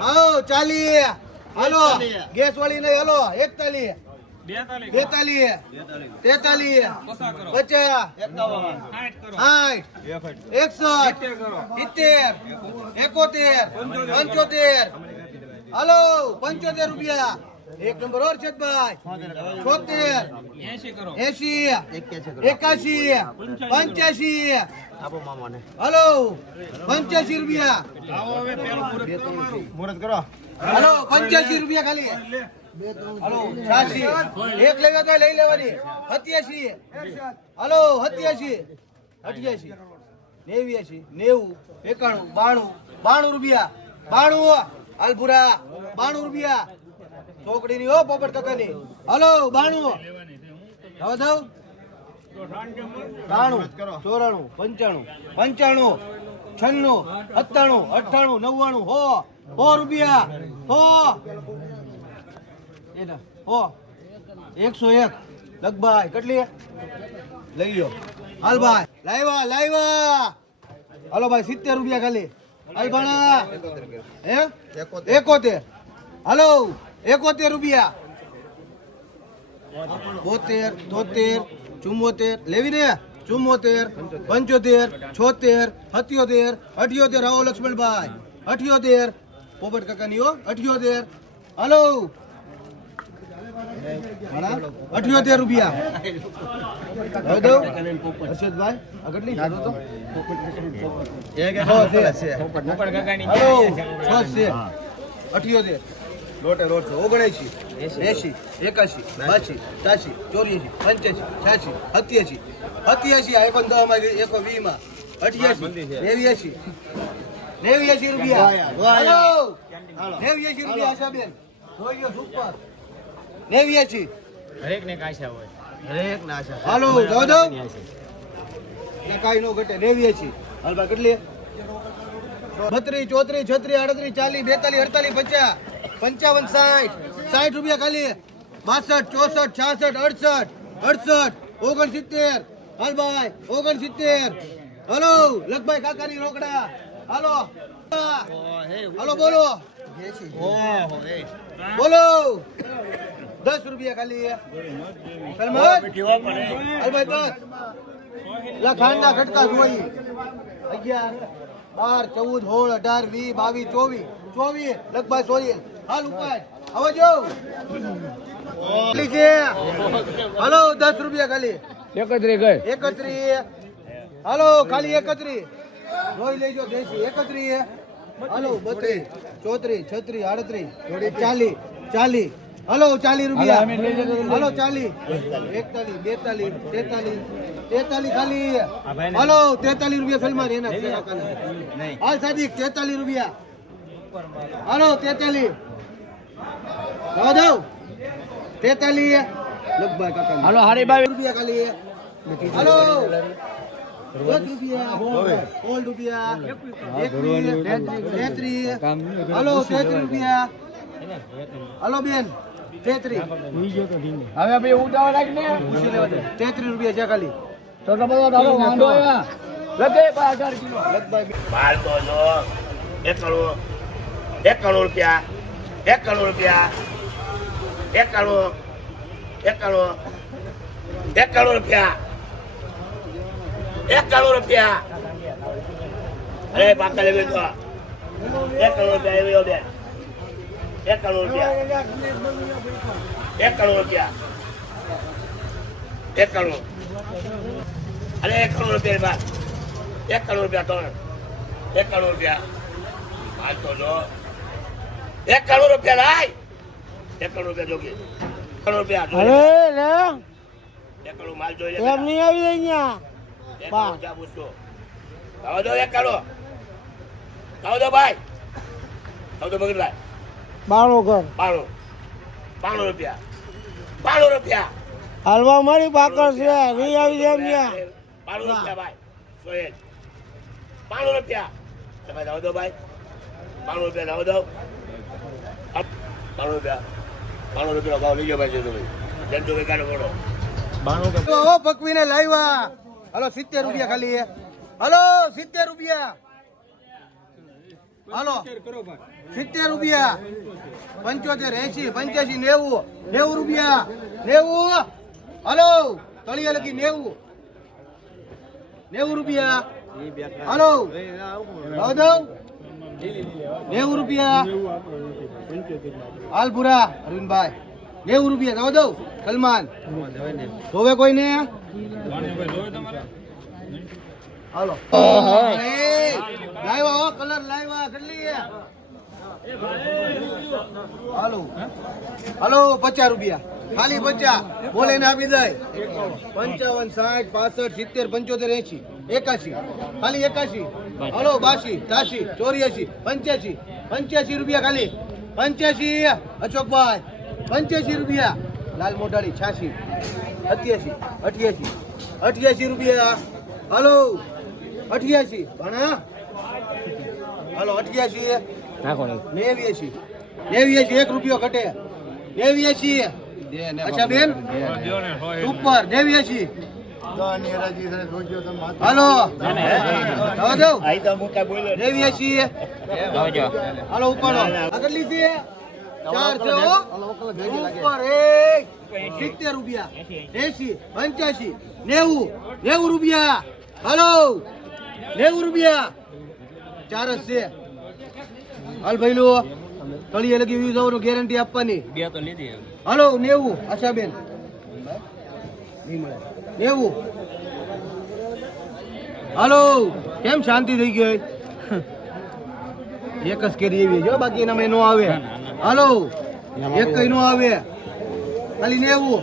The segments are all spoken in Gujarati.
હાલો 40 હાલો ગેસ વાળી નહીં હાલો 41 42 43 50 60 71 હાલો 75 રૂપિયા એક નંબર ઓર છે ભાઈ 76 80 81 85 આપો મામાને હાલો 85 રૂપિયા મુહૂર્ત કરો હાલો 85 રૂપિયા ખાલી હાલો 86 એક લેવા તો લઈ લેવાની 87 હાલો 87 88 89 90 91 92 રૂપિયા 92 આલપુરા 92 રૂપિયા ચોકડી ની હો પોપટ કાકા ની હાલો 92 હવે દઉં 93 94 95 95 96 97 98 99 100 રૂપિયા 101 લગભાઈ કેટલી લઈ લો હાલ ભાઈ લાવ્યા હાલો ભાઈ 70 રૂપિયા ખાલી હાલ ભાણા હે 71 હાલો 71 રૂપિયા 72 73 74 લેવી ને 74 75 76 77 78 આવો લક્ષ્મણભાઈ 78 પોપટ કાકાની હો 78 હાલો 78 રૂપિયા હર્ષદભાઈ આ કેટલી તો પોપટ કાકાની હાલો 78 લોટે લોટ 79 80 81 82 83 84 85 86 87 87 આ પણ 10 માં 120 માં 88 89 રૂપિયા હાલો 89 રૂપિયા આશાબેન જોઈ લો સુપર 89 હરેક ને આશા હોય હરેક ને આશા હાલો જો દો ને કાઈ નો ઘટે 89 હાલ બા કેટલી 32 34 36 38 40 42 45 50 55 60 રૂપિયા ખાલી 62 64 66 68 68 69 હાલ ભાઈ 69 હાલો લખભાઈ કાકાની રોકડા હાલો હાલો બોલો બોલો 10 રૂપિયા ખાલી સલમાન હાલ ભાઈ 10 લા ખાંડના ખટકા જોઈ 11 12 14 16 18 20 22 24 લગભાઈ સોરી હાલ ઉપાય હવે જો છે હાલો 10 રૂપિયા ખાલી 31 હાલો ખાલી 31 જોઈ લેજો દેશી 31 હાલો 32 34 36 38 40 હાલો 40 રૂપિયા હાલો 40 41 42 43 ખાલી હાલો 43 રૂપિયા સલમાન એના હાલ સાદિક 43 રૂપિયા હાલો 43 દો 43 લગભાઈ કાકા હાલો 22 રૂપિયા ખાલી હાલો 10 રૂપિયા 16 રૂપિયા 33 હાલો 33 રૂપિયા હાલો બેન 33 હવે બે ઉડાવા લાગ ને 33 રૂપિયા છે ખાલી તો બધો ધારો વાંધો આયા લગે 18 કિલો લગભાઈ માલ તો જો 1 કરોડ રૂપિયા 1 કરોડ રૂપિયા 1 કરોડ 1 કરોડ 1 કરોડ રૂપિયા 1 કરોડ રૂપિયા અરે પાકા લેવે તો 1 કરોડ રૂપિયા એવી બે 1 કરોડ રૂપિયા 1 કરોડ રૂપિયા 1 કરોડ અરે 1 કરોડ રૂપિયા બાદ 1 કરોડ રૂપિયા તો 1 કરોડ રૂપિયા હાલ તો જો 1 કરોડ રૂપિયા લાય 1 કરોડ રૂપિયા જોગી 1 કરોડ રૂપિયા અરે લે 1 કરોડ માલ જોઈ લે એમ નહીં આવી અહીંયા બા જા પૂછો આવો દો 1 કરોડ આવો દો ભાઈ આવો તો બગડ લાય 92 કર 92 રૂપિયા 92 રૂપિયા હાલવા મારી પાકર છે નહીં આવી જાય અહીંયા 92 રૂપિયા ભાઈ સોયેજ 92 રૂપિયા તમે જાવ દો ભાઈ 92 રૂપિયા જાવ દો 92 રૂપિયા 92 રૂપિયા ભાવ લઈ જાઓ ભાઈ જો ભાઈ જેમ તો કાઢો પડો 92 ઓ પકવીને લાવ્યા હાલો 70 રૂપિયા ખાલી હાલો 70 રૂપિયા હાલો 70 રૂપિયા 75 80 85 90 90 રૂપિયા 90 હાલો તળિયા લખી 90 90 રૂપિયા હાલો લાવ દઉં 90 રૂપિયા હાલપુરા અરવિંદભાઈ 90 રૂપિયા લાવ દઉં સલમાન જોવે કોઈ ને હાલો લાવ્યા હો કલર લાવ્યા કેટલી હાલો હાલો 50 રૂપિયા ખાલી 50 બોલે ને આપી દઈ 55 60 65 70 75 80 81 ખાલી 81 હાલો 82 83 84 85 રૂપિયા ખાલી 85 અશોકભાઈ 85 રૂપિયા લાલ મોઢાળી 86 87 88 88 રૂપિયા હાલો 88 ભણા હાલો 88 નાખો 89 1 રૂપિયો ઘટે 89 અચ્છા બેન સુપર 89 હાલો આવો દો 89 હાલો ઉપાડો આગળલી છે 4 છે હો ઉપર 70 રૂપિયા 80 85 90 રૂપિયા હાલો 90 રૂપિયા 4 જ છે હાલ ભાઈલો તળિયે લગી વ્યૂ જવાનું ગેરંટી આપવાની બે તો લીધી હાલો 90 આશાબેન 90 હાલો કેમ શાંતિ થઈ ગઈ એક જ કેરી એવી જો બાકી એના નો આવે હાલો એક કઈ નો આવે ખાલી 90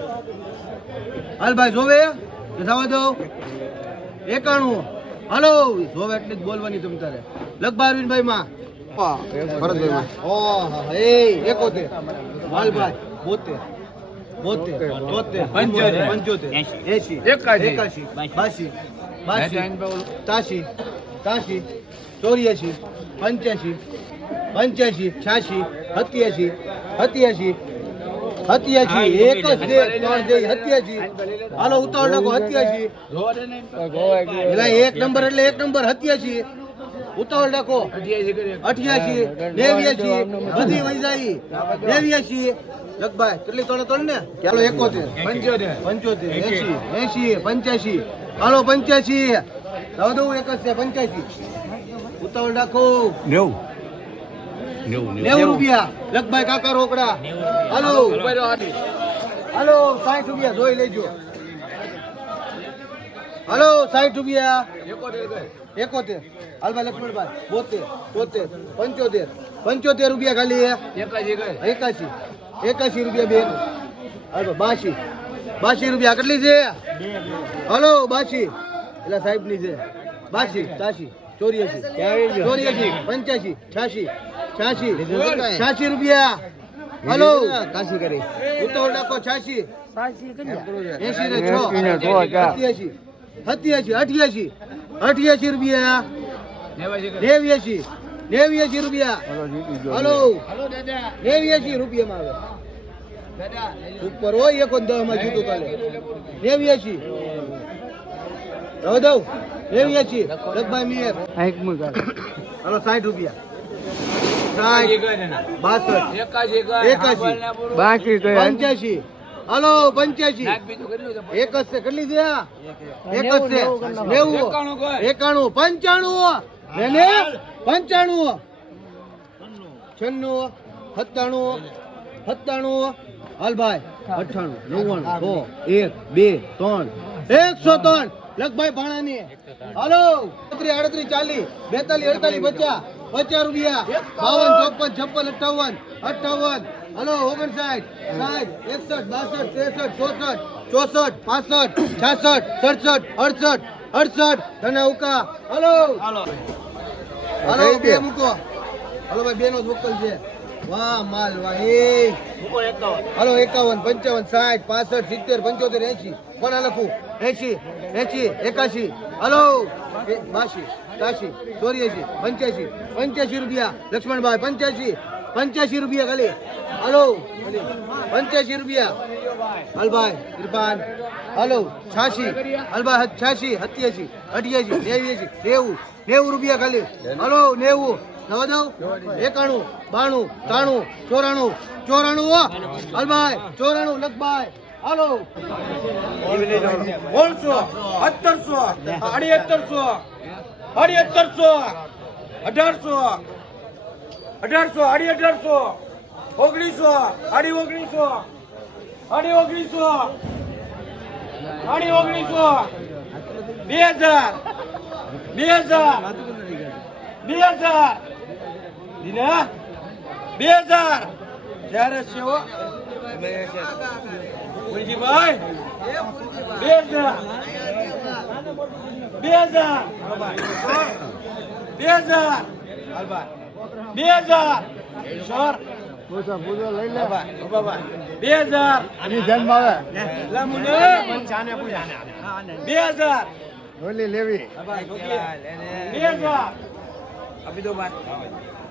હાલ ભાઈ જોવે જવા દો 91 હાલો જોવે એટલે જ બોલવાની તમ તારે લગભગ અરવિંદભાઈ માં ભરતભાઈ ઓહો એ 71 હાલભાઈ 72 72 75 80 81 82 83 84 85 85 86 87 87 87 એક જ દે 3 દે 87 હાલો ઉતાવળ નાખો 87 એલા એક નંબર એટલે એક નંબર 87 ઉતાવળ નાખો 88 89 બધી વહી જાય 89 લગભાઈ કેટલી તોડે ને ચાલો 71 75 80 85 હાલો 85 લાવ દઉં એક જ છે 85 ઉતાવળ નાખો 90 રૂપિયા લગભાઈ કાકા રોકડા હાલો હાલો 60 રૂપિયા જોઈ લેજો હાલો 60 રૂપિયા 71 હાલભાઈ લક્ષ્મણભાઈ 72 75 રૂપિયા ખાલી 81 રૂપિયા બેન હાલો 82 રૂપિયા કેટલી છે હાલો 82 એટલે સાહેબ ની છે 82 83 84 85 86 86 રૂપિયા હાલો કાશી કરી ઉતાવળ નાખો 86 80 ને 6 87 88 રૂપિયા 89 રૂપિયા હાલો 89 રૂપિયા માં આવે ઉપર હોય 1 માં જીતું કાલે 89 દઉં 89 લગભાઈ મિયર હાલો 60 રૂપિયા 62 85 હાલો 85 એક જ છે કેટલી છે એક જ છે 90 91 95 ને 95 96 97 97 હાલ ભાઈ 98 99 1 2 3 103 લગભાઈ ભાણાની હાલો 38 40 42 48 રૂપિયા 52 54 56 હાલો 59 60 61 62 63 64 65 66 67 તને ઉકા હાલો હાલો બે મૂકો હાલો ભાઈ બેનો મોકલ છે વાહ માલ વાહ એ હાલો 51 55 60 65 70 75 80 કોના લખું 80 81 હાલો 82 83 84 85 રૂપિયા લક્ષ્મણભાઈ 85 રૂપિયા ખાલી હાલો 85 રૂપિયા હાલભાઈ ઇરફાન હાલો 86 હાલભાઈ 86 87 88 89 90 રૂપિયા ખાલી હાલો 90 જવા દઉં 91 92 93 94 94 હલભાઈ 94 લખભાઈ હાલો 1600 1700 1800 1800 1800 1900 1900 દીના 2000 જ્યારે છે હો ફુલજીભાઈ 2000 સર પૂછો લઈ લે બાબા 2000 આની જન્મ આવે લામુને 2000 ઓલી લેવી 2000 આપી દો ભાઈ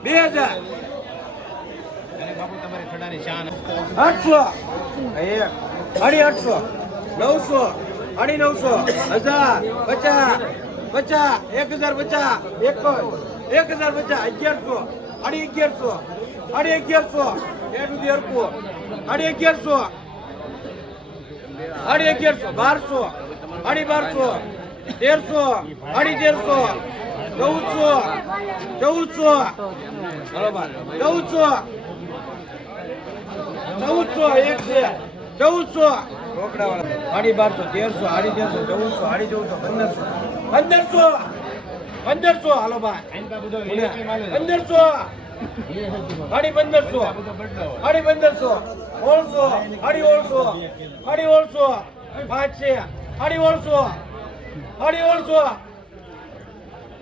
2000 800 850 900 950 1000 50 1000 1150 1150 1100 1100 1100 1200 1200 1300 1400 એક છે 1400 રોકડા વાળા 1200 1300 1500 હાલો ભાઈ 1500 1500 પાંચ છે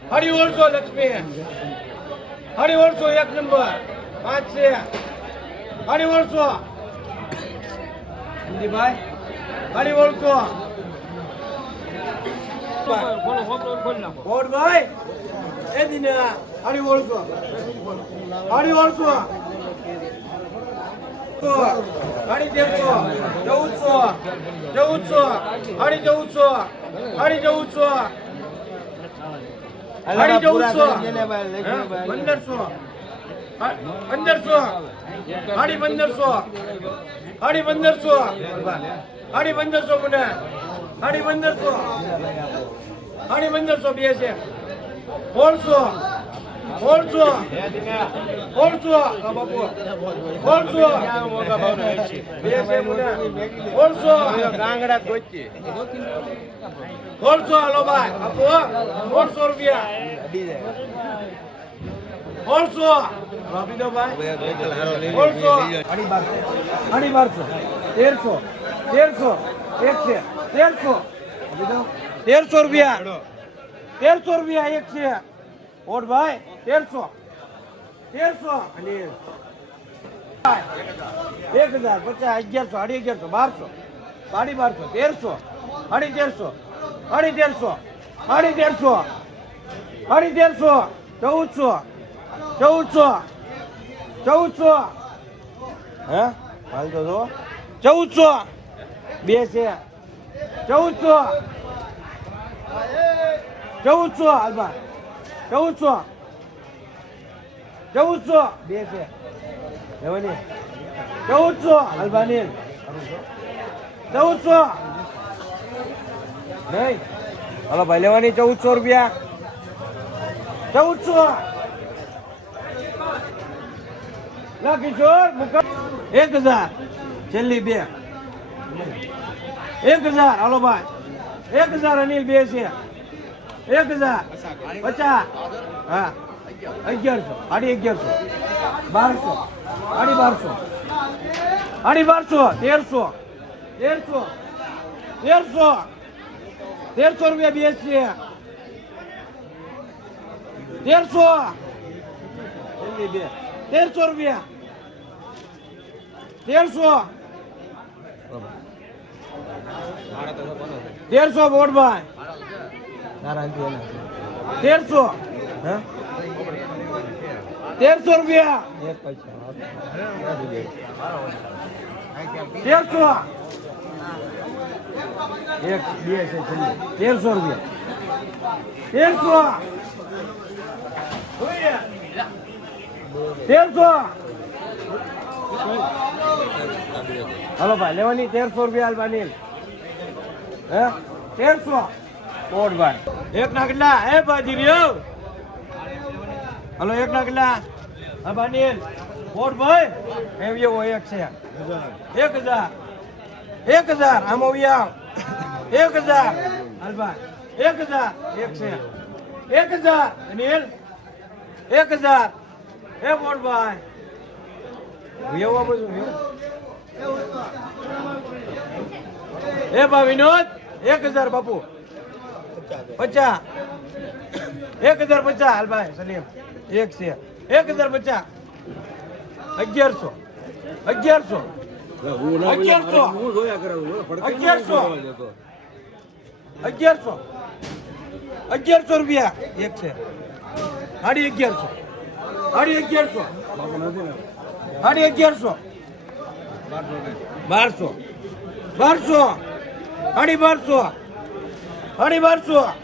1800 લક્ષ્મી 1800 એક નંબર પાંચ છે 1800 ભાઈ 1800 બોલ ભાઈ એ દિના 1800 બે છે 400 હાલો ભાઈ આપો 400 રૂપિયા 400 આપી દો ભાઈ 400 1300 એક છે 1300 આપી દો 1300 રૂપિયા 1300 રૂપિયા એક છે ઓર ભાઈ 1300 1000 50 1100 1100 1200 1300 1400 હે હાલ તો જો 1400 બે છે 1400 હાલબા 1400 બે છે લેવાની 1400 હાલબાની 1400 નહીં હાલો ભાઈ લેવાની 1400 રૂપિયા 1400 ના કિશોર 1000 છેલ્લી બે 1000 હાલો ભાઈ 1000 અનિલ બે છે 1000 50 હા 1100 1150 1200 1300 રૂપિયા બે છે 1300 છેલ્લી બે 1300 રૂપિયા 1300 બોર્ડ ભાઈ 1300 હા 1300 રૂપિયા 1300 એક બે છે છેલ્લી 1300 રૂપિયા 1300 1300. હાલો ભાઈ લેવાની 1300 રૂપિયા હાલ નીલ હે 1300 બોડ ભાઈ એક ના કેટલા હે બાજી રહ્યો હાલો એક ના કેટલા હા ભાઈ નીલ બોડ ભાઈ એમ એવો એક છે 1000 આમ આવી આવ 1000 હાલ ભાઈ 1000 એક છે 1000 નીલ 1000 હે બોડ ભાઈ એવો બધું એ બા વિનોદ 1000 બાપુ 50 1050 હાલ ભાઈ સલીમ એક છે 1050 1100 1100 રૂપિયા એક છે 1150 1150 1150 1200 1200 1200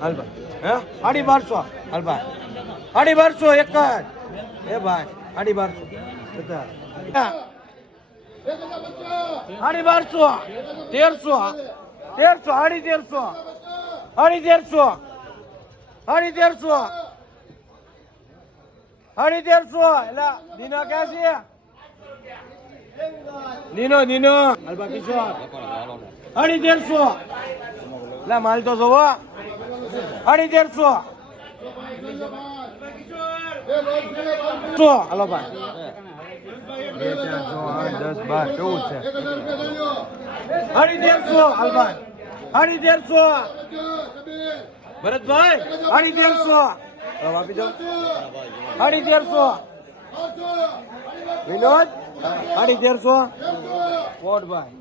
હાલ ભાઈ હે 1200 હાલ ભાઈ 1200 એક જ એ ભાઈ 1200 બધા 1200 1300 1300 એલા દીના ક્યાં છે નીનો હાલબા કિશોર 1350 લા માલ તો જોવો 1350 હાલો ભાઈ 2 4 6 8 10 12 14 છે 1350 હાલ ભાઈ 1350 ભરતભાઈ 1350 આપી દો 1350 વિનોદ 1350 કોટ ભાઈ